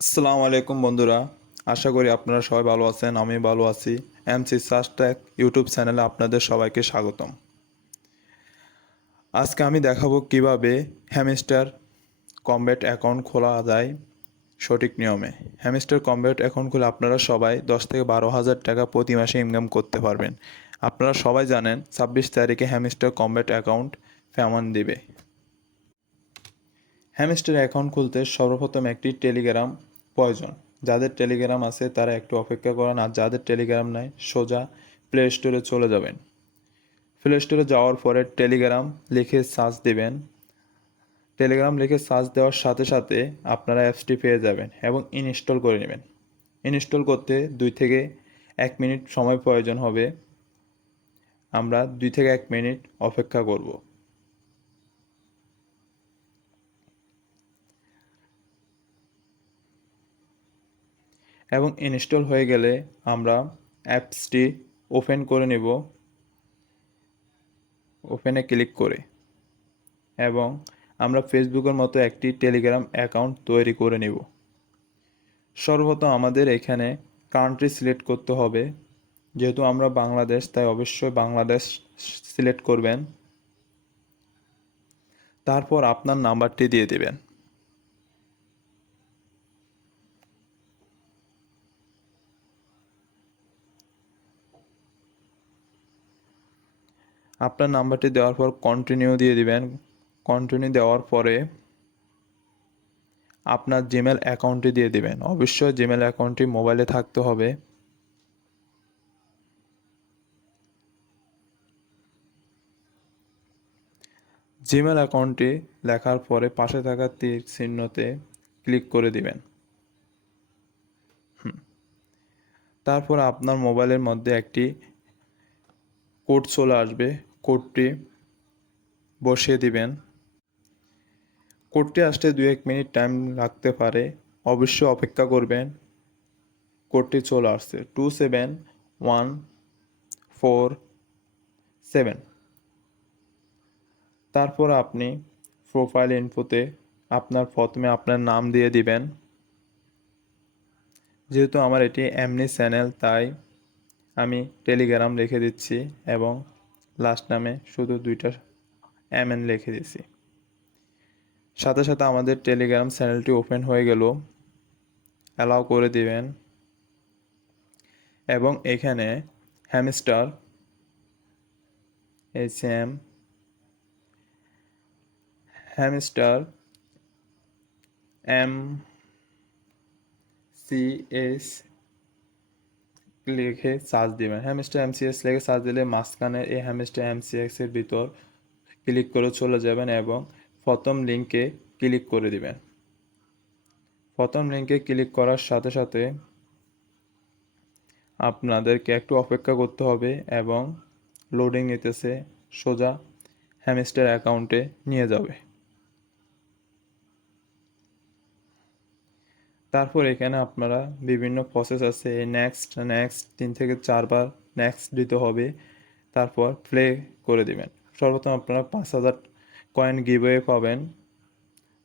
আসসালামু আলাইকুম বন্ধুরা। আশা করি আপনারা সবাই ভালো আছেন। আমি ভালো আছি। এমসি সাস্ট্যাক ইউটিউব চ্যানেলে আপনাদের সবাইকে স্বাগতম। আজকে আমি দেখাবো কিভাবে হ্যামস্টার কমব্যাট অ্যাকাউন্ট খোলা যায় সঠিক নিয়মে। হ্যামস্টার কমব্যাট অ্যাকাউন্ট খুলে আপনারা সবাই 10 থেকে 12 হাজার টাকা প্রতি মাসে ইনকাম করতে পারবেন। আপনারা সবাই জানেন 26 তারিখে হ্যামস্টার কমব্যাট অ্যাকাউন্ট পেমেন্ট দিবে। হ্যামস্টার অ্যাকাউন্ট খুলতে সর্বপ্রথম একটি টেলিগ্রাম প্রয়োজন। যাদের টেলিগ্রাম আছে তারা একটু অপেক্ষা করেন, আর যাদের টেলিগ্রাম নাই সোজা প্লে স্টোরে চলে যাবেন। প্লে স্টোরে যাওয়ার পরে টেলিগ্রাম লিখে সার্চ দিবেন। টেলিগ্রাম লিখে সার্চ দেওয়ার সাথে সাথে আপনারা অ্যাপসটি পেয়ে যাবেন এবং ইনস্টল করে নেবেন। ইনস্টল করতে 2 থেকে 1 মিনিট সময় প্রয়োজন হবে। আমরা 2 থেকে 1 মিনিট অপেক্ষা করব। এবং ইনস্টল হয়ে গেলে আমরা অ্যাপসটি ওপেন করে নেব। ওপেনে ক্লিক করে এবং আমরা ফেসবুকের মতো একটি টেলিগ্রাম অ্যাকাউন্ট তৈরি করে নেব। সর্বপ্রথম আমাদের এখানে কান্ট্রি সিলেক্ট করতে হবে। যেহেতু আমরা বাংলাদেশ, তাই অবশ্যই বাংলাদেশ সিলেক্ট করবেন। তারপর আপনার নাম্বারটি দিয়ে দেবেন। আপনার নাম্বারটি দেওয়ার পর কন্টিনিউ দিয়ে দিবেন। কন্টিনিউ দেওয়ার পরে আপনার জিমেল অ্যাকাউন্টটি দিয়ে দিবেন। অবশ্যই জিমেল অ্যাকাউন্টটি মোবাইলে থাকতে হবে। জিমেল অ্যাকাউন্টটি লেখার পরে পাশে থাকা তীর চিহ্নতে ক্লিক করে দিবেন। তারপর আপনার মোবাইলের মধ্যে একটি কোড চলে আসবে। কোডটি বসিয়ে দিবেন। কোডটি আসতে 2-1 মিনিট টাইম লাগতে পারে, অবশ্যই অপেক্ষা করবেন। কোডটি চলে আসছে 27147। তারপর আপনি প্রোফাইল ইনফোতে প্রথমে আপনার নাম দিয়ে দিবেন। যেহেতু আমার এটি এমনি চ্যানেল, তাই আমি টেলিগ্রাম লিখে দিচ্ছি এবং লাস্ট নামে শুধু 2টা MN লিখে দিচ্ছি। সাথে সাথে আমাদের টেলিগ্রাম চ্যানেলটি ওপেন হয়ে গেল। অ্যালাউ করে দিবেন এবং এখানে হ্যামস্টার HM হ্যামস্টার MCS লিখে সার্চ দিবেন। হ্যামস্টার MCS লিখে সার্চ দিলে মাঝখানে এই হ্যামস্টার MCS এর ভিতর ক্লিক করে চলে যাবেন এবং প্রথম লিঙ্কে ক্লিক করে দিবেন। প্রথম লিঙ্কে ক্লিক করার সাথে সাথে আপনাদেরকে একটু অপেক্ষা করতে হবে এবং লোডিং নিতেছে, সোজা হ্যামস্টার অ্যাকাউন্টে নিয়ে যাবে। তারপর এখানে আপনারা বিভিন্ন প্রসেস আছে, এই নেক্সট নেক্সট 3 থেকে 4 বার নেক্সট দিতে হবে। তারপর প্লে করে দিবেন। সর্বপ্রথম আপনারা 5,000 কয়েন গিভওয়ে পাবেন।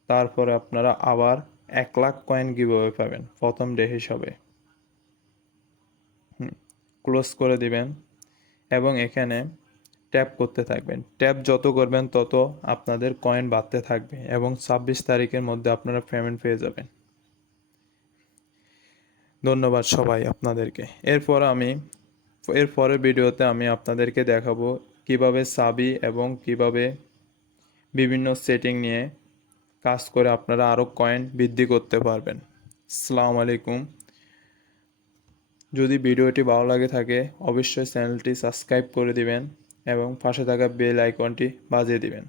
তারপরে আপনারা আবার 1 লাখ কয়েন গিভওয়ে পাবেন প্রথম ডে হিসাবে। ক্লোজ করে দিবেন এবং এখানে ট্যাপ করতে থাকবেন। ট্যাপ যত করবেন তত আপনাদের কয়েন বাড়তে থাকবে এবং 26 তারিখের মধ্যে আপনারা পেমেন্ট পেয়ে যাবেন। ধন্যবাদ সবাই আপনাদেরকে। এর পরের ভিডিওতে আমি আপনাদেরকে দেখাবো কিভাবে চাবি এবং কিভাবে বিভিন্ন সেটিং নিয়ে কাজ করে আপনারা আরও কয়েন বৃদ্ধি করতে পারবেন। আসসালামু আলাইকুম। যদি ভিডিওটি ভালো লাগে থাকে অবশ্যই চ্যানেলটি সাবস্ক্রাইব করে দিবেন এবং পাশে থাকা বেল আইকনটি বাজিয়ে দিবেন।